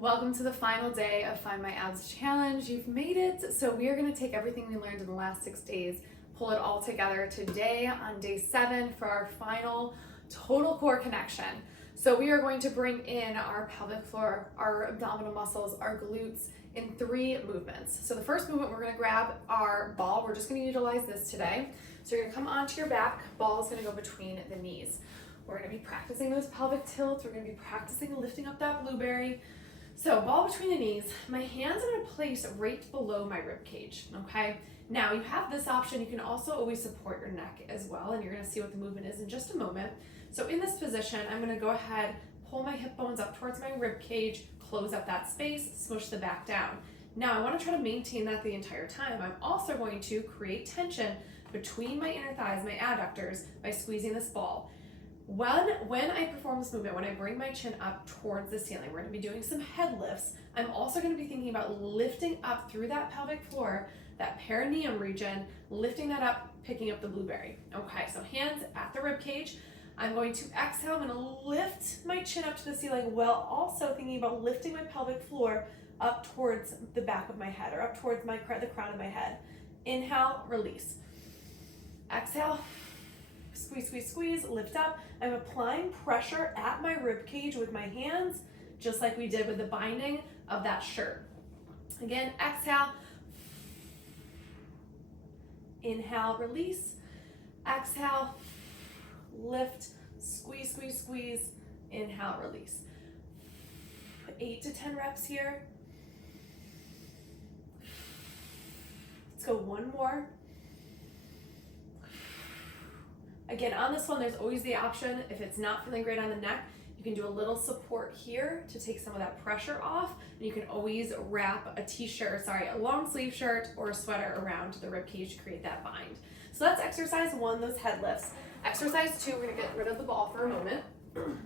Welcome to the final day of Find My Abs Challenge. You've made it. So we are going to take everything we learned in the last 6 days, pull it all together today on day 7 for our final total core connection. So we are going to bring in our pelvic floor, our abdominal muscles, our glutes in 3 movements. So the first movement, we're going to grab our ball. We're just going to utilize this today. So you're going to come onto your back. Ball is going to go between the knees. We're going to be practicing those pelvic tilts. We're going to be practicing lifting up that blueberry. So ball between the knees, my hands are in a place right below my rib cage, okay? Now you have this option. You can also always support your neck as well, and you're gonna see what the movement is in just a moment. So in this position, I'm gonna go ahead, pull my hip bones up towards my rib cage, close up that space, smush the back down. Now I wanna try to maintain that the entire time. I'm also going to create tension between my inner thighs, my adductors, by squeezing this ball. When I perform this movement, when I bring my chin up towards the ceiling, we're going to be doing some head lifts. I'm also going to be thinking about lifting up through that pelvic floor, that perineum region, lifting that up, picking up the blueberry. Okay, so hands at the rib cage. I'm going to exhale. I'm going to lift my chin up to the ceiling while also thinking about lifting my pelvic floor up towards the back of my head or up towards the crown of my head. Inhale, release. Exhale. Squeeze, squeeze, squeeze, lift up. I'm applying pressure at my rib cage with my hands, just like we did with the binding of that shirt. Again, exhale. Inhale, release. Exhale, lift, squeeze, squeeze, squeeze. Inhale, release. 8 to 10 reps here. Let's go one more. Again, on this one, there's always the option, if it's not feeling great on the neck, you can do a little support here to take some of that pressure off, and you can always wrap a long sleeve shirt or a sweater around the rib cage to create that bind. So that's exercise 1, those head lifts. Exercise 2, we're gonna get rid of the ball for a moment.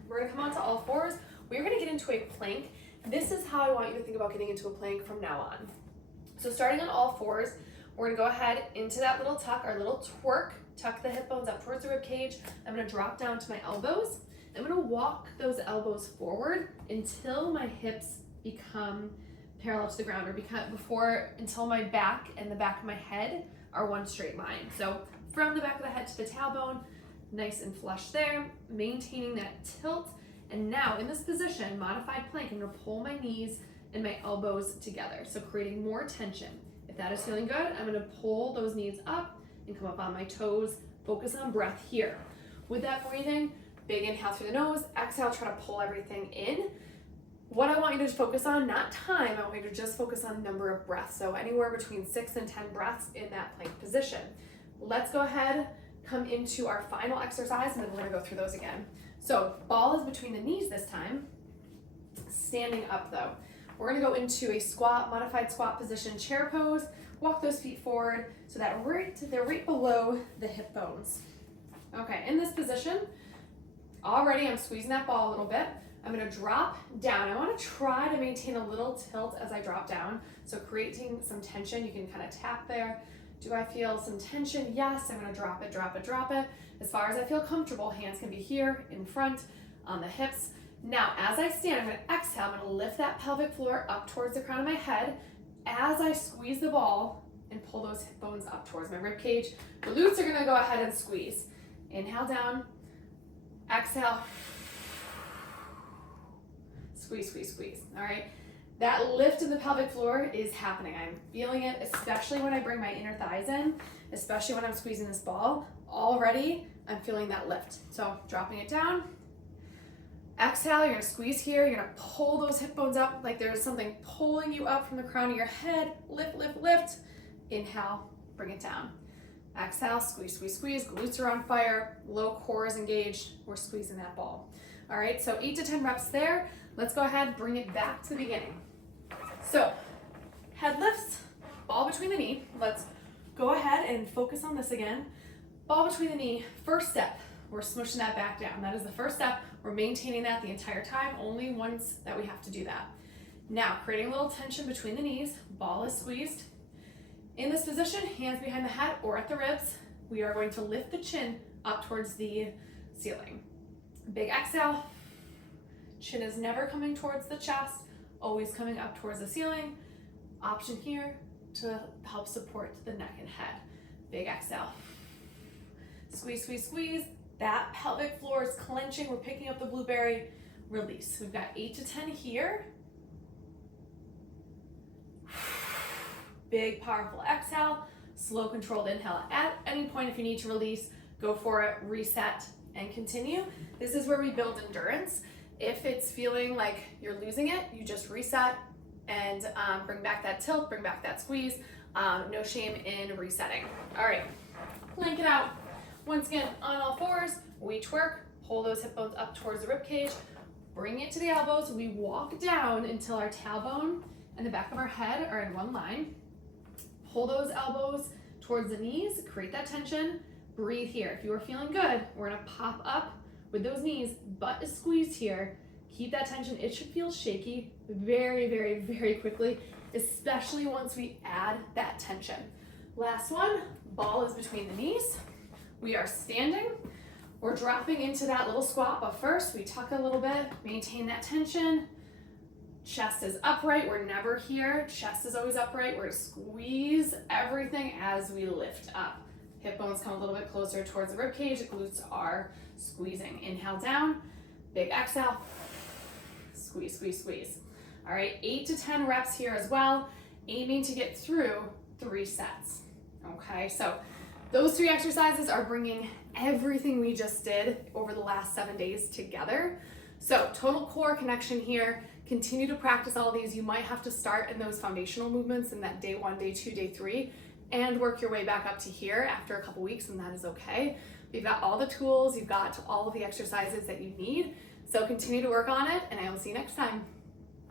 We're gonna come onto all fours. We're gonna get into a plank. This is how I want you to think about getting into a plank from now on. So starting on all fours, we're gonna go ahead into that little tuck, our little twerk. Tuck the hip bones up towards the rib cage. I'm gonna drop down to my elbows. I'm gonna walk those elbows forward until my hips become parallel to the ground, or until my back and the back of my head are one straight line. So from the back of the head to the tailbone, nice and flush there, maintaining that tilt. And now in this position, modified plank, I'm gonna pull my knees and my elbows together. So creating more tension. If that is feeling good, I'm gonna pull those knees up and come up on my toes, focus on breath here. With that breathing, big inhale through the nose, exhale, try to pull everything in. What I want you to focus on, not time, I want you to just focus on number of breaths. So anywhere between 6 and 10 breaths in that plank position. Let's go ahead, come into our final exercise, and then we're gonna go through those again. So ball is between the knees this time, standing up though. We're gonna go into a squat, modified squat position, chair pose. Walk those feet forward so that they're right below the hip bones. Okay, in this position, already I'm squeezing that ball a little bit. I'm gonna drop down. I wanna try to maintain a little tilt as I drop down. So creating some tension, you can kind of tap there. Do I feel some tension? Yes, I'm gonna drop it, drop it, drop it. As far as I feel comfortable, hands can be here in front on the hips. Now, as I stand, I'm gonna exhale. I'm gonna lift that pelvic floor up towards the crown of my head. As I squeeze the ball and pull those hip bones up towards my rib cage, the glutes are gonna go ahead and squeeze. Inhale down, exhale, squeeze, squeeze, squeeze, all right? That lift in the pelvic floor is happening. I'm feeling it, especially when I bring my inner thighs in, especially when I'm squeezing this ball. Already, I'm feeling that lift. So dropping it down, exhale, you're gonna squeeze here, you're gonna pull those hip bones up like there's something pulling you up from the crown of your head. Lift, lift, lift. Inhale, bring it down. Exhale, squeeze, squeeze, squeeze. Glutes are on fire, low core is engaged. We're squeezing that ball. All right, so 8 to 10 reps there. Let's go ahead, bring it back to the beginning. So head lifts, ball between the knee. Let's go ahead and focus on this again. Ball between the knee, first step. We're smushing that back down. That is the first step. We're maintaining that the entire time, only once that we have to do that. Now, creating a little tension between the knees, ball is squeezed. In this position, hands behind the head or at the ribs, we are going to lift the chin up towards the ceiling. Big exhale, chin is never coming towards the chest, always coming up towards the ceiling. Option here to help support the neck and head. Big exhale. Squeeze, squeeze, squeeze. That pelvic floor is clenching. We're picking up the blueberry. Release. We've got 8 to 10 here. Big, powerful exhale. Slow, controlled inhale. At any point, if you need to release, go for it, reset, and continue. This is where we build endurance. If it's feeling like you're losing it, you just reset and bring back that tilt, bring back that squeeze. No shame in resetting. All right, plank it out. Once again, on all fours, we twerk, pull those hip bones up towards the rib cage, bring it to the elbows. We walk down until our tailbone and the back of our head are in one line. Pull those elbows towards the knees, create that tension. Breathe here. If you are feeling good, we're gonna pop up with those knees, butt is squeezed here. Keep that tension. It should feel shaky very, very, very quickly, especially once we add that tension. Last one, ball is between the knees. We are standing. We're dropping into that little squat, but first we tuck a little bit, maintain that tension. Chest is upright, we're never here. Chest is always upright. We're gonna squeeze everything as we lift up. Hip bones come a little bit closer towards the rib cage. Glutes are squeezing. Inhale down, big exhale. Squeeze, squeeze, squeeze. All right, 8 to 10 reps here as well, aiming to get through 3 sets. Okay, so those 3 exercises are bringing everything we just did over the last 7 days together. So total core connection here. Continue to practice all of these. You might have to start in those foundational movements in that day 1, day 2, day 3, and work your way back up to here after a couple weeks, and that is okay. You've got all the tools, you've got all of the exercises that you need. So continue to work on it, and I will see you next time.